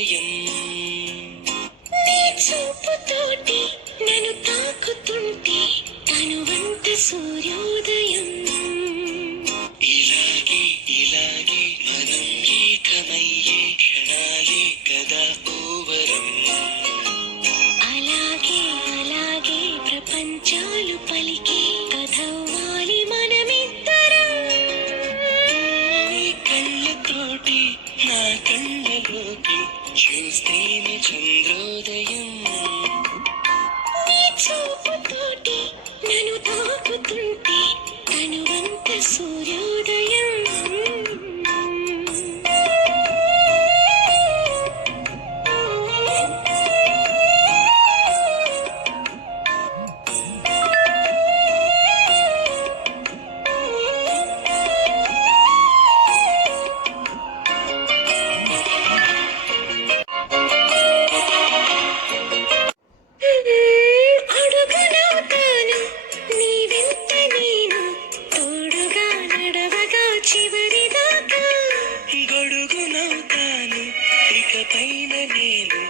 ఉదయం నీ చూపుతోటి నన్ను తాకుతుంటే తనువంత సూర్యోదయం ఇలాగే ఇలాగే మనం ఏకమయ్యే క్షణాలే కదా ఓవరం అలాగే అలాగే ప్రపంచాలు పలికే కథవ్వాలి మనమిద్దరం నీ కళ్ళతోటి నా కళ్ళలోకి చూస్తేనే చంద్రోదయం నీ చూపుతోటి నన్ను తాకుతుంటే తనువంత సూర్యోదయం అడుగునవుతాను నీ వెంట నేను తోడుగా నడవగా చివరిదాకా గొడుగునవుతాను ఇకపైన నేను